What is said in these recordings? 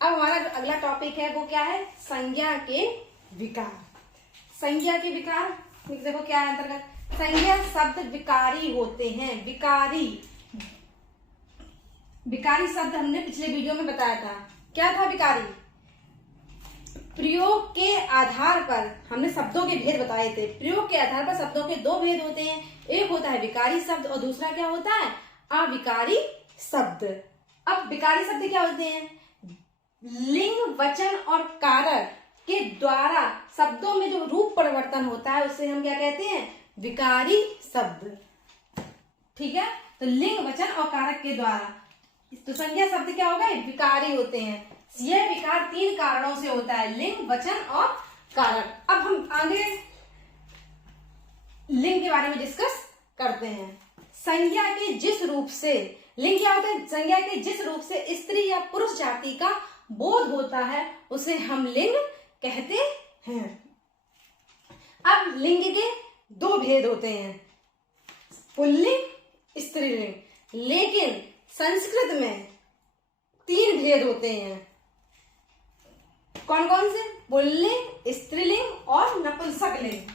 अब हमारा जो अगला टॉपिक है वो क्या है, संज्ञा के विकार। संज्ञा के विकार देखो क्या है अंतर्गत, संज्ञा शब्द विकारी होते हैं। विकारी शब्द हमने पिछले वीडियो में बताया था। क्या था विकारी? प्रयोग के आधार पर हमने शब्दों के भेद बताए थे। प्रयोग के आधार पर शब्दों के दो भेद होते हैं, एक होता है विकारी शब्द और दूसरा क्या होता है, अविकारी शब्द। अब विकारी शब्द क्या होते हैं? लिंग, वचन और कारक के द्वारा शब्दों में जो रूप परिवर्तन होता है उसे हम क्या कहते हैं, विकारी शब्द। ठीक है, तो लिंग, वचन और कारक के द्वारा तो संज्ञा शब्द क्या हो गए, विकारी होते हैं। यह विकार 3 कारणों से होता है, लिंग, वचन और कारक। अब हम आगे लिंग के बारे में डिस्कस करते हैं। संज्ञा के जिस रूप से, लिंग क्या होता है, संज्ञा के जिस रूप से स्त्री या पुरुष जाति का बोध होता है उसे हम लिंग कहते हैं। अब लिंग के 2 भेद होते हैं, पुल्लिंग, स्त्रीलिंग, लेकिन संस्कृत में 3 भेद होते हैं। कौन कौन से? पुल्लिंग, स्त्रीलिंग और नपुंसकलिंग।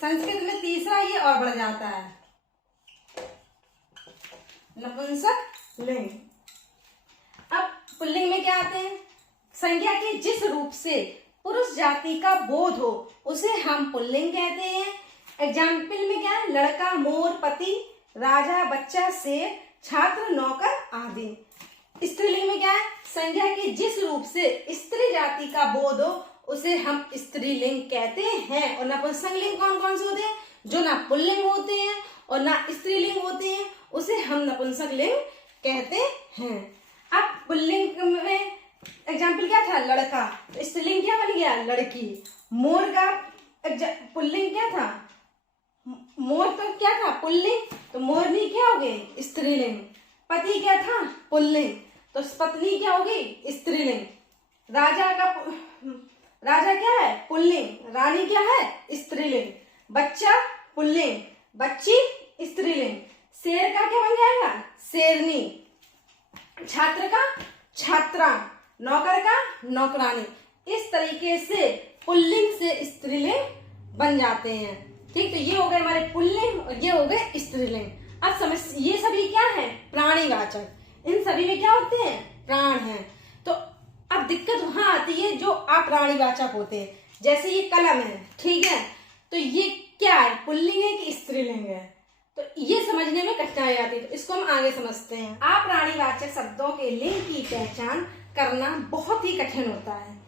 संस्कृत में तीसरा ये और बढ़ जाता है, नपुंसकलिंग। अब पुल्लिंग में क्या आते हैं, संज्ञा के जिस रूप से पुरुष जाति का बोध हो उसे हम पुल्लिंग कहते हैं। एग्जाम्पल में क्या है, लड़का, मोर, पति, राजा, बच्चा, शेर, छात्र, नौकर आदि। स्त्रीलिंग में क्या है, संज्ञा के जिस रूप से स्त्री जाति का बोध हो उसे हम स्त्रीलिंग कहते हैं। और नपुंसकलिंग कौन कौन से होते हैं, जो ना पुल्लिंग होते हैं और ना स्त्रीलिंग होते हैं उसे हम नपुंसकलिंग कहते हैं। अब पुल्लिंग में एग्जाम्पल क्या था, लड़का, तो स्त्रीलिंग क्या बन गया, लड़की। मोर का पुल्लिंग क्या था, मोर तो क्या था, पुल्लिंग, तो मोरनी क्या हो गई, स्त्रीलिंग। पति क्या था, पुल्लिंग, तो पत्नी क्या होगी, स्त्रीलिंग। राजा क्या है, पुल्लिंग, रानी क्या है, स्त्रीलिंग। बच्चा पुल्लिंग, बच्ची स्त्रीलिंग। शेर का क्या बन जाएगा, शेरनी। छात्र का छात्रा, नौकर का नौकरानी। इस तरीके से पुल्लिंग से स्त्रीलिंग बन जाते हैं। ठीक, तो ये हो गए हमारे पुल्लिंग और ये हो गए स्त्रीलिंग। अब समझ, ये सभी क्या है, प्राणीवाचक। इन सभी में क्या होते हैं, प्राण हैं। तो अब दिक्कत वहां आती है जो अप्राणीवाचक होते हैं, जैसे ये कलम है, ठीक है, तो ये क्या है, पुल्लिंग है कि स्त्रीलिंग है, तो ये समझने में कठिनाई आती है। तो इसको हम आगे समझते हैं। अप्राणीवाचक शब्दों के लिंग की पहचान करना बहुत ही कठिन होता है।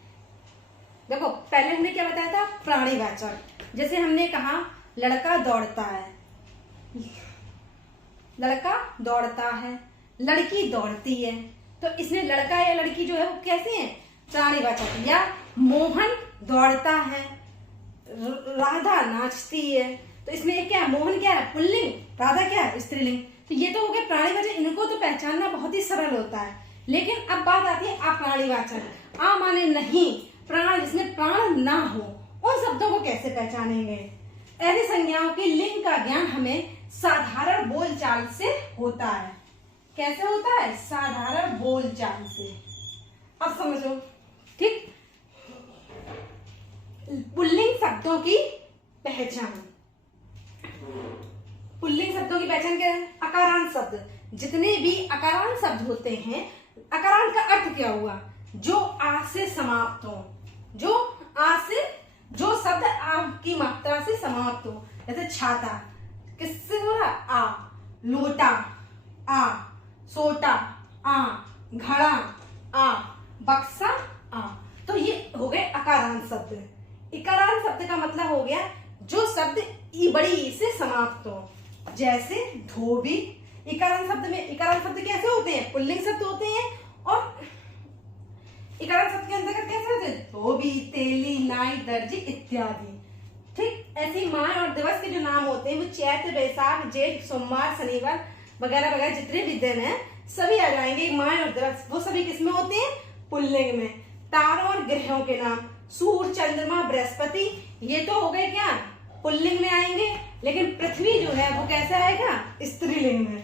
देखो पहले हमने क्या बताया था, प्राणीवाचक। जैसे हमने कहा लड़का दौड़ता है, लड़का दौड़ता है, लड़की दौड़ती है, तो इसमें लड़का या लड़की जो है वो कैसे है, प्राणीवाचक। या मोहन दौड़ता है, राधा नाचती है, तो इसमें क्या है, मोहन क्या है, पुल्लिंग, राधा क्या है, स्त्रीलिंग। तो ये तो हो गए प्राणीवाचक, इनको तो पहचानना बहुत ही सरल होता है। लेकिन अब बात आती है अप्राणीवाचक। आ माने नहीं, प्राण, जिसमें प्राण ना हो, उन शब्दों को कैसे पहचानेंगे। ऐसी संज्ञाओं के लिंग का ज्ञान हमें साधारण बोलचाल से होता है। कैसे होता है, साधारण बोलचाल से। अब समझो, ठीक। पुल्लिंग शब्दों की पहचान, पुल्लिंग शब्दों की पहचान क्या है, अकारांत शब्द। जितने भी अकारांत शब्द होते हैं, अकारांत का अर्थ क्या हुआ, जो आ से समाप्त हो, जो आ से, जो शब्द आ की मात्रा से समाप्त हो। जैसे छाता किससे हो रहा, आ। लोटा आ, सोटा आ, घड़ा आ, बक्सा आ। तो ये हो गए अकारांत शब्द। इकारांत शब्द का मतलब हो गया जो शब्द ई बड़ी ई से समाप्त हो, जैसे धोबी। इकारांत शब्द में, इकारांत शब्द कैसे होते हैं, पुल्लिंग शब्द होते हैं। और इकारांत शब्द के अंतर्गत कैसे होते हैं, धोबी, तेली, नाई, दर्जी इत्यादि। ठीक, ऐसे माह और दिवस के जो नाम होते हैं वो चैत्र, बैसाख, जेठ, सोमवार, शनिवार वगैरह वगैरह जितने भी दिन हैं सभी आ जाएंगे माह और दिवस। वो सभी किसमें होते हैं, पुल्लिंग में। तारों और ग्रहों के नाम, सूर्य, चंद्रमा, बृहस्पति, ये तो हो गए क्या, पुल्लिंग में आएंगे। लेकिन पृथ्वी जो है वो कैसे आएगा, स्त्रीलिंग में।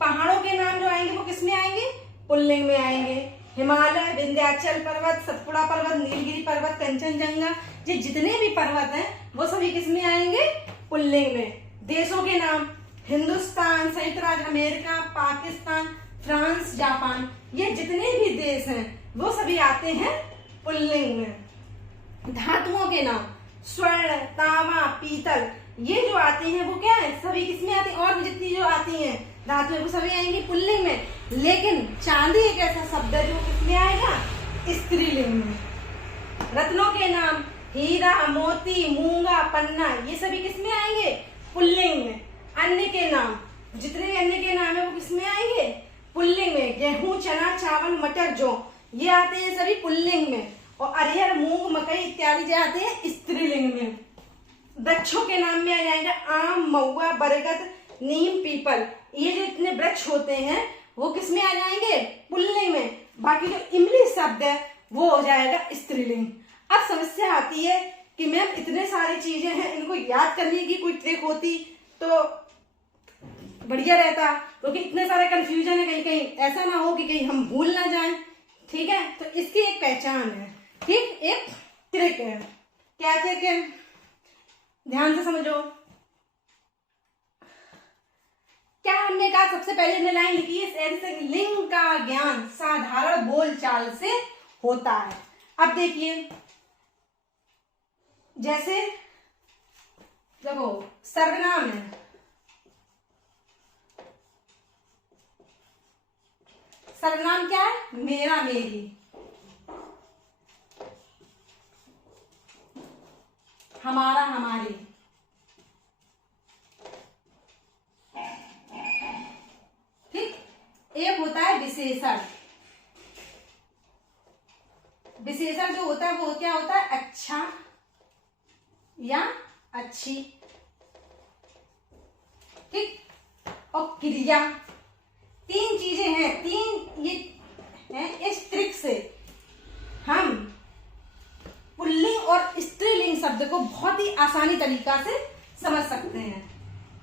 पहाड़ों के नाम जो आएंगे वो किसमें आएंगे, पुल्लिंग में आएंगे। हिमालय, विंध्याचल पर्वत, सतपुड़ा पर्वत, नीलगिरी पर्वत, कंचनजंगा, ये जितने भी पर्वत हैं वो सभी किसमें आएंगे, पुल्लिंग में। देशों के नाम, हिंदुस्तान, संयुक्त राज्य अमेरिका, पाकिस्तान, फ्रांस, जापान, ये जितने भी देश हैं वो सभी आते हैं पुल्लिंग में। धातुओं के नाम, स्वर्ण, तांबा, पीतल, ये जो आती हैं वो क्या है, सभी किसमें आती हैं, और भी जितनी जो आती हैं धातुएं वो सभी आएंगी पुल्लिंग में। लेकिन चांदी एक ऐसा शब्द है जो किसमें आएगा, स्त्रीलिंग में। रत्नों के नाम, हीरा, मोती, मूंगा, पन्ना, ये सभी किसमें आएंगे, पुल्लिंग में। अन्न के नाम, जितने भी अन्न के नाम है वो किसमें आएंगे, पुल्लिंग में। गेहूं, चना, चावल, मटर, जौ, ये आते हैं सभी पुल्लिंग में। और अरहर, मूंग, मकई इत्यादि जो आते हैं स्त्रीलिंग में। वृक्षों के नाम में आ जाएगा आम, महुआ, बरगद, नीम, पीपल, ये जो इतने वृक्ष होते हैं वो किसमें आ जाएंगे, पुल्लिंग में। बाकी जो इमली शब्द है वो हो जाएगा स्त्रीलिंग। अब समस्या आती है कि मैम इतने सारी चीजें हैं, इनको याद करने की कोई ट्रिक होती तो बढ़िया रहता, क्योंकि इतने सारे कंफ्यूजन है, कहीं कहीं ऐसा ना हो कि कहीं हम भूल ना जाएं। ठीक है, तो इसकी एक पहचान है, ठीक, एक ट्रिक है। क्या ट्रिक है, ध्यान से समझो। क्या हमने कहा, सबसे पहले हमने लाइन लिखी है, ऐसे लिंग का ज्ञान साधारण बोलचाल से होता है। अब देखिए, जैसे देखो सर्वनाम है, सर्वनाम क्या है, मेरा, मेरी, हमारा, हमारी। ठीक, एक होता है विशेषण। विशेषण जो होता है वो क्या होता है, अच्छा या अच्छी। ठीक, और क्रिया, तीन चीजें हैं, तीन ये हैं। इस ट्रिक से हम पुल्लिंग और स्त्रीलिंग शब्द को बहुत ही आसानी तरीका से समझ सकते हैं।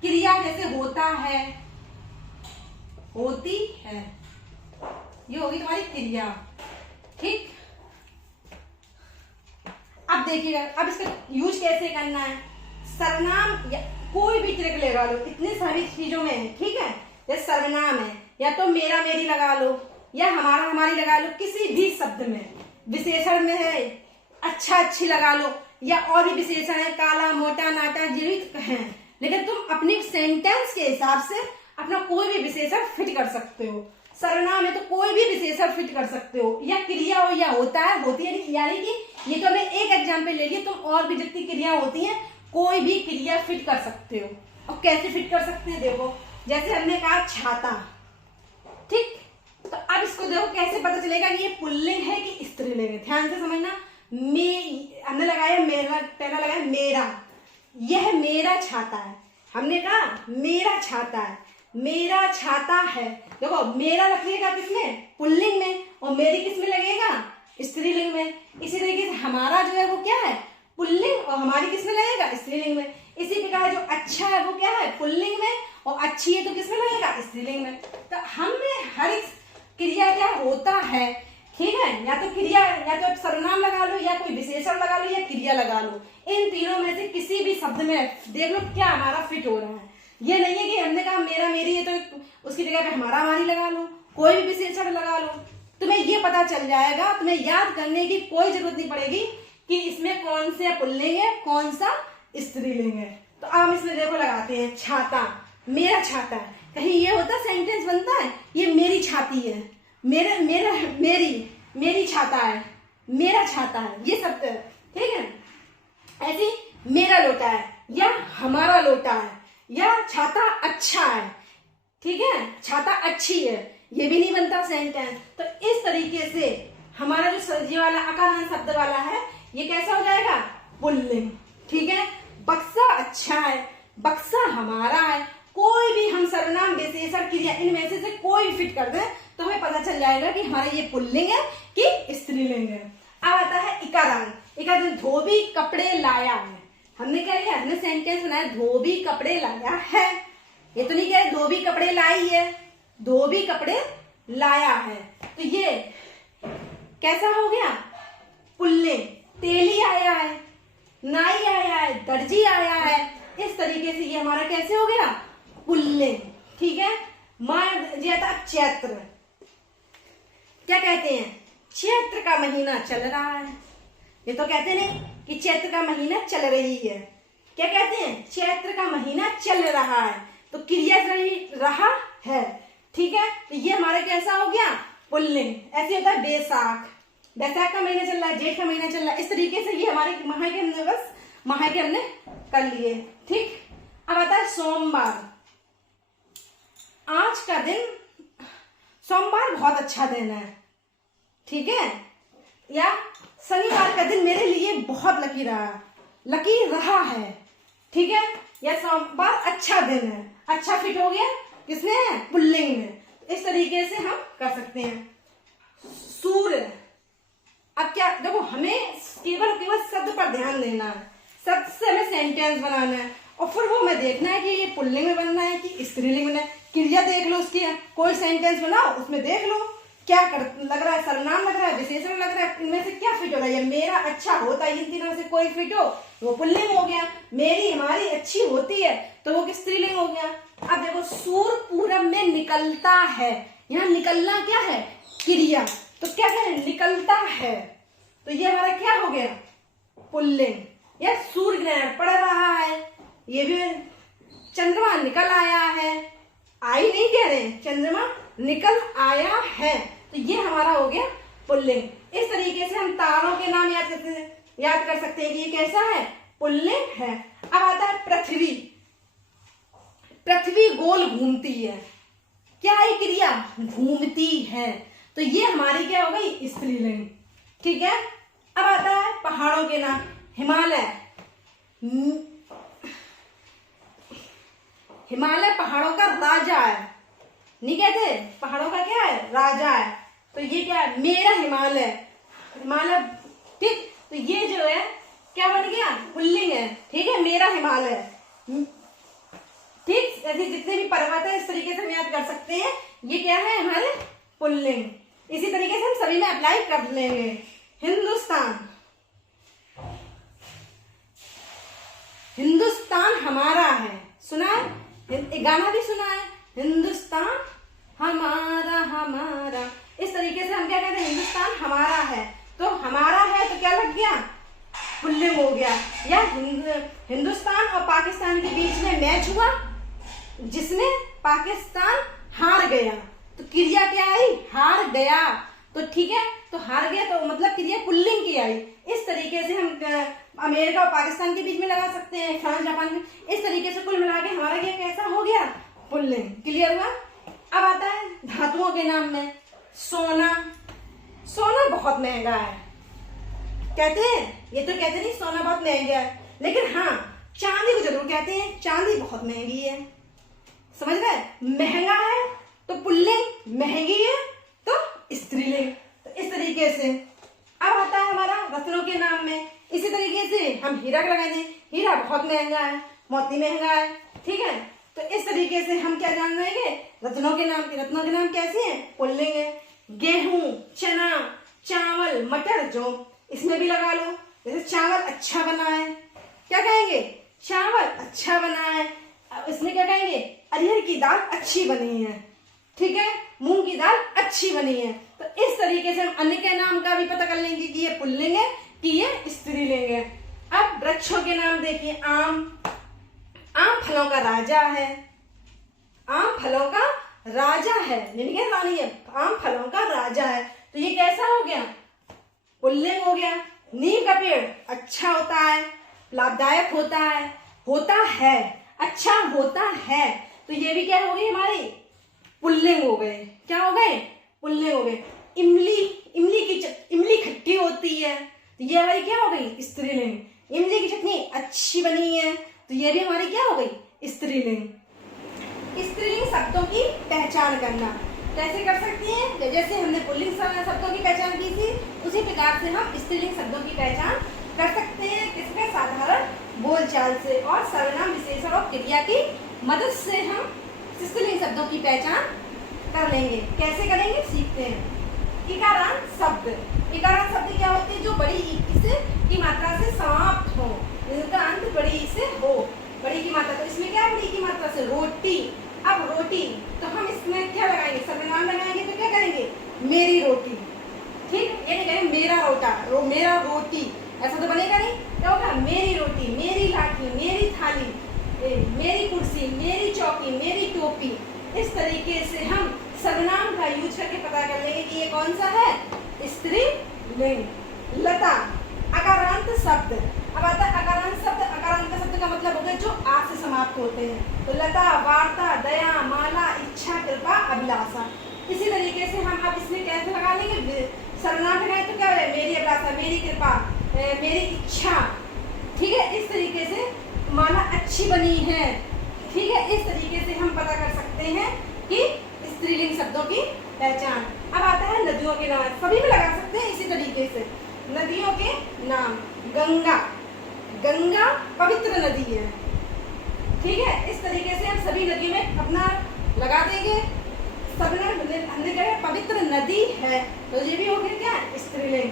क्रिया जैसे होता है, होती है, ये होगी तुम्हारी क्रिया। ठीक, अब देखिएगा, अब इसका यूज कैसे करना है। सर्वनाम या कोई भी ट्रिक लगा लो, इतनी सारी चीजों में है। ठीक है, जैसे सर्वनाम है, या तो मेरा, मेरी लगा लो, या हमारा, हमारी लगा लो, किसी भी शब्द में। विशेषण में है अच्छा, अच्छी लगा लो, या और भी विशेषण है काला, मोटा, नाटा, जीवित है। लेकिन तुम अपनी सेंटेंस के हिसाब से अपना कोई भी विशेषण फिट कर सकते हो। सर्वनाम है तो कोई भी विशेषण फिट कर सकते हो, या क्रिया हो या होता है, होती है, यानी कि ये तो मैं एक एग्जाम्पल ले लिया, तुम और भी जितनी क्रिया होती हैं कोई भी क्रिया फिट कर सकते हो। और कैसे फिट कर सकते हैं, देखो जैसे हमने कहा छाता। ठीक, तो अब इसको देखो कैसे पता चलेगा कि ये पुल्लिंग है कि स्त्रीलिंग है। ध्यान से समझना। हमने लगाया मेरा, पहला लगाया मेरा, यह मेरा छाता है। हमने कहा मेरा छाता है, मेरा छाता है। देखो मेरा लगेगा किसमें, पुल्लिंग में, और मेरी किसमें लगेगा, स्त्रीलिंग में। इसी तरीके से हमारा जो है वो क्या है, पुल्लिंग, और हमारी किसमें लगेगा, स्त्रीलिंग में। इसी प्रकार जो अच्छा है वो क्या है, पुल्लिंग में, और अच्छी है तो किसमें लगेगा, स्त्रीलिंग में। तो हमें हर एक क्रिया क्या होता है, ठीक है, या तो क्रिया, या तो सर्वनाम लगा लो, या कोई विशेषण लगा लो, या क्रिया लगा लो। इन तीनों में से किसी भी शब्द में देख लो क्या हमारा फिट हो रहा है। ये नहीं है कि हमने कहा मेरा, मेरी है तो उसकी जगह पे हमारा, हमारी लगा लो, कोई भी विशेषण लगा लो, तुम्हें ये पता चल जाएगा। तुम्हें याद करने की कोई जरूरत नहीं पड़ेगी कि इसमें कौन सा पुल्लिंग है, कौन सा स्त्रीलिंग है। तो अब हम इसमें देखो लगाते हैं छाता, मेरा छाता है। कहीं ये होता सेंटेंस बनता है, ये मेरी छाती है, मेरा, मेरा, मेरी छाता है, मेरा छाता है, ये सब। ठीक है, ऐसे मेरा लोटा है, या हमारा लोटा है, या छाता अच्छा है। ठीक है, छाता अच्छी है, ये भी नहीं बनता सेंटेंस। तो इस तरीके से हमारा जो ये वाला अकारांत शब्द वाला है ये कैसा हो जाएगा, पुल्लिंग। ठीक है, बक्सा अच्छा है, बक्सा हमारा है। कोई भी हम सर्वनाम, विशेषण, क्रिया इनमें से कोई भी फिट कर दें तो हमें पता चल जाएगा कि हमारा ये पुल्लिंग है कि स्त्रीलिंग है। अब आता है इकारांत। इकारांत, धोबी कपड़े लाया है। हमने क्या लिया, हमने सेंटेंस बनाया धोबी कपड़े लाया है। ये तो नहीं कह रहे धोबी कपड़े लाई है, धोबी कपड़े लाया है। तो ये कैसा हो गया, पुल्लिंग। तेली आया है, नाई आया है, दर्जी आया है, इस तरीके से ये हमारा कैसे हो गया, पुल्लिंग। ठीक है। माँ जी आता चैत्र, क्या कहते हैं, चैत्र का महीना चल रहा है। ये तो कहते नहीं कि चैत्र का महीना चल रही है, क्या कहते हैं, चैत्र का महीना चल रहा है। तो क्रिया रहा है। ठीक है। तो ये हमारा कैसा हो गया, पुल्लिंग। ऐसे होता है बैसाख, बैसाख का महीना चल रहा है, जेठ का महीना चल रहा है। इस तरीके से ये हमारे महा के हमने बस महा के हमने कर लिए। ठीक। अब आता है सोमवार। आज का दिन, सोमवार बहुत अच्छा दिन है। ठीक है। या शनिवार का दिन मेरे लिए बहुत लकी रहा है। ठीक है। या सोमवार अच्छा दिन है, अच्छा फिट हो गया किसने, पुल्लिंग में। इस तरीके से हम कर सकते हैं। सूर्य। अब क्या देखो, हमें केवल शब्द पर ध्यान देना है, शब्द से हमें सेंटेंस बनाना है और फिर वो हमें देखना है कि ये पुल्लिंग में बनना है कि स्त्रीलिंग में बनना है। क्रिया देख लो उसकी, कोई सेंटेंस बनाओ उसमें देख लो क्या लग रहा है, सर्वनाम लग रहा है, विशेषण लग रहा है, इनमें से क्या फिट हो रहा है। मेरा अच्छा होता है, इन तीनों से कोई फिट हो वो पुल्लिंग हो गया। मेरी हमारी अच्छी होती है तो वो स्त्रीलिंग हो गया। अब देखो, सूर्य पूरब में निकलता है, यहाँ निकलना क्या है, क्रिया। तो क्या है, निकलता है। तो ये हमारा क्या हो गया, पुल्लिंग। या सूर्य ग्रहण पड़ रहा है, ये भी चंद्रमा निकल आया है, आई नहीं कह रहे, चंद्रमा निकल आया है। तो ये हमारा हो गया पुल्लिंग। इस तरीके से हम तारों के नाम याद कर सकते हैं कि ये कैसा है, पुल्लिंग है। अब आता है पृथ्वी। पृथ्वी गोल घूमती है, क्या है क्रिया, घूमती है। तो ये हमारी क्या हो गई, स्त्रीलिंग। ठीक है। अब आता है पहाड़ों के नाम। हिमालय, हिमालय पहाड़ों का राजा है, नहीं कहते, पहाड़ों का क्या है, राजा है। तो ये क्या है, मेरा हिमालय, हिमालय। ठीक। तो ये जो है क्या बन गया, पुल्लिंग है। ठीक है, मेरा हिमालय। ठीक। ऐसे जितने भी पर्वत है इस तरीके से हम याद कर सकते हैं, ये क्या है, हमारे पुल्लिंग। इसी तरीके से हम सभी में अप्लाई कर लेंगे। हिंदुस्तान, हिंदुस्तान हमारा है, सुना है, एक गाना भी सुना है, हिंदुस्तान हमारा हमारा। इस तरीके से हम क्या कहते हैं, हिंदुस्तान हमारा है। तो हमारा है तो क्या लग गया, पुल्लिंग हो गया। या हिंदुस्तान और पाकिस्तान के बीच में मैच हुआ जिसमें पाकिस्तान हार गया, तो क्रिया क्या आई, हार गया। तो ठीक है, तो हार गया तो मतलब क्रिया पुल्लिंग की आई। इस तरीके से हम अमेरिका और पाकिस्तान के बीच में लगा सकते हैं, फ्रांस जापान में। इस तरीके से कुल मिला के हमारा क्या कैसा हो गया, पुल्लिंग। क्लियर हुआ। अब आता है धातुओं के नाम में। सोना, सोना बहुत महंगा है, कहते हैं, ये तो कहते नहीं सोना बहुत महंगा है, लेकिन हाँ चांदी को जरूर कहते हैं, चांदी बहुत महंगी है। समझ गए, महंगा है तो पुल्लिंग, महंगी है तो स्त्रीलिंग। तो इस तरीके से अब आता है हमारा रत्नों के नाम में। इसी तरीके से हम हीरा लगा दें, हीरा बहुत महंगा है, मोती महंगा है। ठीक है। तो इस तरीके से हम क्या जान लेंगे, रत्नों के नाम। रत्नों के नाम कैसे हैं, पुल्लिंग है। गेहूं, चना, चावल, मटर, जौ, इसमें भी लगा लो। जैसे चावल अच्छा बना है, क्या कहेंगे, चावल अच्छा बना है। अब इसमें क्या कहेंगे, अरहर की दाल अच्छी बनी है। ठीक है, मूंग की दाल अच्छी बनी है। तो इस तरीके से हम अन्य के नाम का भी पता कर लेंगे कि ये पुल्लिंग है कि ये स्त्रीलिंग है। अब वृक्षों के नाम देखिए। आम, आम फलों का राजा है, आम फलों का राजा है, नहीं कह रानी है, आम फलों का राजा है। तो ये कैसा हो गया, पुल्लिंग हो गया। नीम का पेड़ अच्छा होता है, लाभदायक होता है, अच्छा होता है। तो ये भी क्या हो गई, हमारी पुल्लिंग हो गए। क्या हो गए, पुल्लिंग हो गए। इमली, इमली खट्टी होती है, तो ये हमारी क्या हो गई, स्त्रीलिंग। इमली की चटनी अच्छी बनी है, तो ये भी हमारी क्या हो गई, स्त्रीलिंग। स्त्रीलिंग शब्दों की पहचान करना कैसे कर सकती हैं, जैसे हमने पुल्लिंग शब्दों की पहचान की थी, उसी प्रकार से हम स्त्रीलिंग शब्दों की पहचान कर सकते हैं। किसका, साधारण बोलचाल से और सर्वनाम विशेषण और क्रिया की मदद से हम स्त्रीलिंग शब्दों की पहचान कर लेंगे। कैसे करेंगे सीखते हैं। इकारांत शब्द, इकारांत शब्द क्या होते हैं? जो बड़ी ई से की मात्रा से समाप्त हो, इनका अंत बड़ी ई से हो। बड़ी की मात्रा, तो इसमें क्या है? बड़ी की मात्रा से रोटी। अब रोटी तो हम इसमें क्या लगाएंगे? सर्वनाम लगाएंगे तो क्या करेंगे? मेरी रोटी। ठीक, ये नहीं कहेंगे मेरा रोटा, मेरा रोटी, ऐसा तो बनेगा नहीं। क्या होगा? मेरी रोटी, मेरी लाठी, मेरी थाली, मेरी कुर्सी, मेरी चौकी, मेरी टोपी। इस तरीके से हम सर्वनाम का यूज करके पता कर लेंगे कि ये कौन सा है? स्त्रीलिंग। लता, अकारांत शब्द। अब आता है अकारांत शब्द। अकारांत शब्द का मतलब हो गया जो आ से समाप्त होते हैं। तो लता, वार्ता, दया, माला, इच्छा, कृपा, अभिलाषा। इसी तरीके से हम अब इसमें कैसे लगा लेंगे? सर्वनाम लगाए तो क्या है? मेरी अभिलाषा, मेरी कृपा, मेरी इच्छा। ठीक है, इस तरीके से माला अच्छी बनी है। ठीक है, इस तरीके से हम पता कर सकते हैं कि स्त्रीलिंग शब्दों की पहचान। अब आता है नदियों के नाम, सभी में लगा सकते हैं इसी तरीके से। नदियों के नाम, गंगा, गंगा पवित्र नदी है। ठीक है, इस तरीके से हम सभी नदियों में अपना लगा देंगे। सबने हमने कहा पवित्र नदी है, तो ये भी हो गया क्या? स्त्रीलिंग।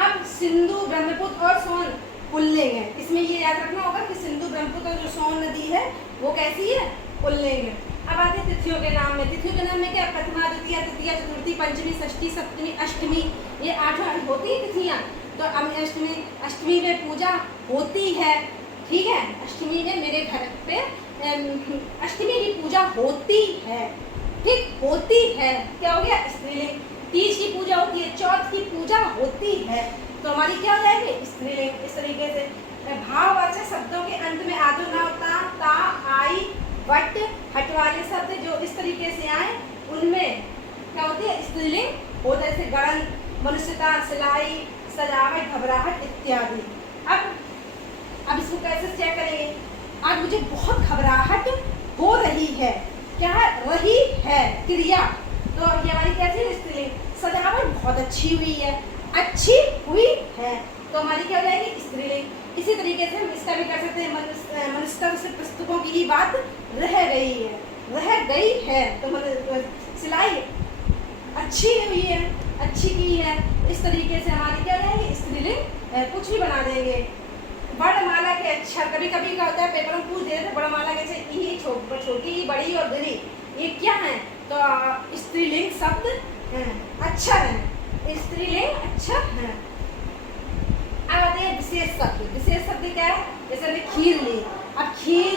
अब सिंधु, ब्रह्मपुत्र और सोन पुल्लिंग है। इसमें ये याद रखना होगा कि सिंधु, ब्रह्मपुत्र और जो सोन नदी है वो कैसी है? पुल्लिंग है। अब आते हैं तिथियों के नाम में। तिथियों के नाम में क्या? प्रथमा, द्वितीया, तृतीया, चतुर्थी, पंचमी, षष्ठी, सप्तमी, अष्टमी, ये 8 होती है तिथियां। तो अष्टमी में पूजा होती है। ठीक है, अष्टमी में मेरे घर पे अष्टमी की पूजा होती है। ठीक, होती है क्या हो गया? स्त्रीलिंग। तीज की पूजा होती है, चौथ की पूजा होती है, तो हमारी क्या हो जाएगी? स्त्रीलिंग। इस तरीके से भाववाचक शब्दों के अंत में आदो, न, ता, आई, वट, हट वाले शब्द जो इस तरीके से आए उनमें क्या होती है? स्त्रीलिंग होता है। जैसे गड़न, मनुष्यता, सिलाई, सजावट, घबराहट इत्यादि। अब इसको कैसे चेक करेंगे? आज मुझे बहुत घबराहट हो रही है। क्या रही है? क्रिया। तो ये हमारी कैसी है? स्त्रीलिंग। सजावट बहुत अच्छी हुई है, अच्छी हुई है, तो हमारी क्या हो जाएगी? स्त्रीलिंग। इसी तरीके से हम इसका भी कर सकते हैं। मनुष्यता से पुस्तकों की ही बात रह गई है, रह गई है, तो सिलाई अच्छी हुई है, अच्छी की है। इस तरीके से हमारी क्या हो जाएगी? स्त्रीलिंग। कुछ भी बना देंगे। वर्णमाला के अक्षर, कभी कभी क्या होता है पेपर में पूछ देते हैं वर्णमाला के अक्षर, ये छोटी, बड़ी और बड़ी, ये क्या है? तो स्त्रीलिंग शब्द है, अक्षर है, स्त्रीलिंग अक्षर है। अब आते हैं विशेष शब्द। विशेष शब्द क्या है? जैसे हमने खीर ली। अब खीर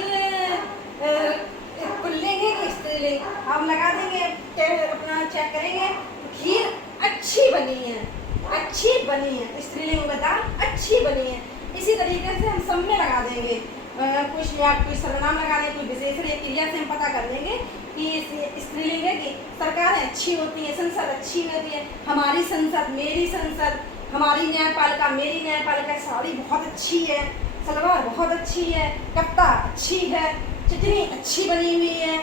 पुल्लिंग है कि स्त्रीलिंग? हम लगा देंगे, अपना चेक करेंगे। खीर अच्छी बनी है, अच्छी बनी है, स्त्रीलिंग बता अच्छी बनी है। इसी तरीके से हम सब में लगा देंगे। कोई सर्वनाम लगा देंगे, कोई विशेषण या क्रिया से हम पता कर लेंगे कि स्त्रीलिंग है कि सरकारें अच्छी होती है, संसद अच्छी होती है, हमारी संसद, मेरी संसद, हमारी न्यायपालिका, मेरी न्यायपालिका, साड़ी बहुत अच्छी है, सलवार बहुत अच्छी है, कप्ता अच्छी है, चटनी अच्छी बनी हुई है,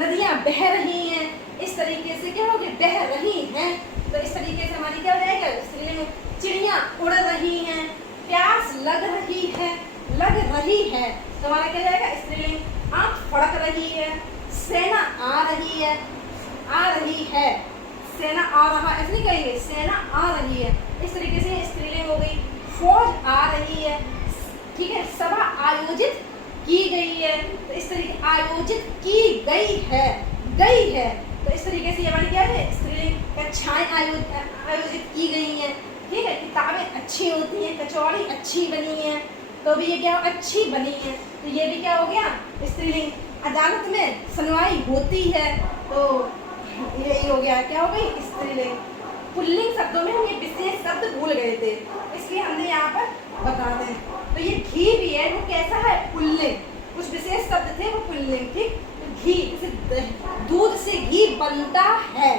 नदियाँ बह रही हैं। इस तरीके से क्या होगी? बह रही हैं। तो इस तरीके से हमारी क्या हो जाएगा? स्त्रीलिंग। चिड़ियाँ उड़ रही हैं, प्यास लग रही है, लग रही है, तो हमारा क्या जाएगा? स्त्रीलिंग। आँख फड़क रही है, सेना आ रही है, आ रही है, सेना आ रहा, ऐसे नहीं कहेंगे, सेना आ रही है। इस तरीके से स्त्रीलिंग हो गई। फौज आ रही है। ठीक है, सभा आयोजित की गई है, तो इस तरीके आयोजित की गई है, गई है, तो इस तरीके से हमारी क्या है? स्त्रीलिंग। कक्षाएं आयोजित की गई हैं। ठीक है, किताबें अच्छी होती हैं, कचौड़ी अच्छी बनी है, तो भी ये क्या? अच्छी बनी है, तो ये भी क्या हो गया? स्त्रीलिंग। अदालत में सुनवाई होती है, तो यही हो गया, क्या हो गई? स्त्रीलिंग। पुल्लिंग शब्दों में हम ये विशेष शब्द भूल गए थे, इसलिए हमने यहाँ पर बता दें। तो ये घी भी है, वो कैसा है? पुल्लिंग। कुछ विशेष शब्द थे वो पुल्लिंग। ठीक, घी, जैसे दूध से घी बनता है,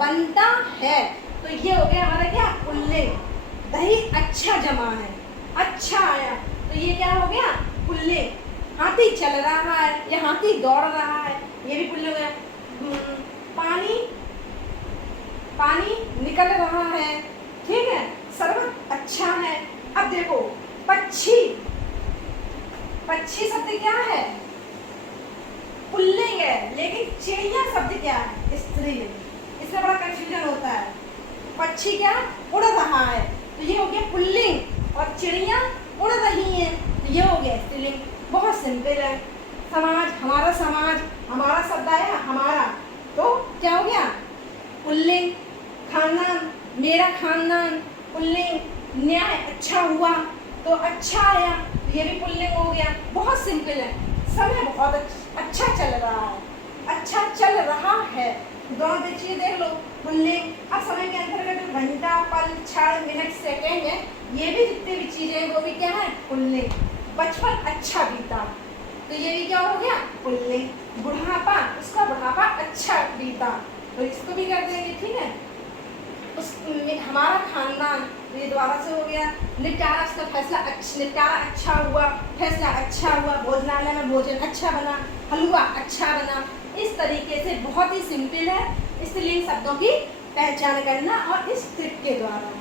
बनता है, तो ये हो गया हमारा क्या? पुल्लिंग। दही अच्छा जमा है, अच्छा आया, तो ये क्या हो गया? पुल्लिंग। हाथी चल रहा है या हाथी दौड़ रहा है, ये भी पुल्लिंग है। पानी, पानी निकल रहा है। ठीक है, शरबत अच्छा है। अब देखो पक्षी, पक्षी शब्द क्या है? पुल्लिंग है, लेकिन चिड़िया शब्द क्या है? स्त्रीलिंग। इसमें बड़ा कंफ्यूजन होता है। पक्षी क्या उड़ रहा है, तो ये हो गया पुल्लिंग, और चिड़िया उड़ रही है, तो ये हो गया स्त्रीलिंग। बहुत सिंपल है। समाज, हमारा समाज, हमारा शब्द आया हमारा, तो क्या हो गया? पुल्लिंग। खानदान, मेरा खानदान, पुल्लिंग। न्याय, अच्छा हुआ, तो अच्छा आया, तो ये भी पुल्लिंग हो गया। बहुत सिंपल है। समय बहुत अच्छा चल रहा है, अच्छा चल रहा है, दोनों देखिए, देख लो, पुल्लिंग। अब समय के अंतर्गत घंटा, पल, क्षण, मिनट, सेकेंड है, ये भी जितनी भी चीजें हैं वो भी क्या है? पुल्लिंग। बचपन अच्छा बीता, तो ये भी क्या हो गया? पुल्लिंग। बुढ़ापा, उसका बुढ़ापा अच्छा बीता, तो इसको भी कर देंगे, ठीक है। हमारा खानदान, तो ये दोबारा से हो गया। निपटारा, उसका फैसला निपटारा अच्छा हुआ, फैसला अच्छा हुआ, भोजनालय में भोजन अच्छा बना, हलवा अच्छा बना। इस तरीके से बहुत ही सिंपल है स्त्रीलिंग शब्दों की पहचान करना, और इस ट्रिक के द्वारा।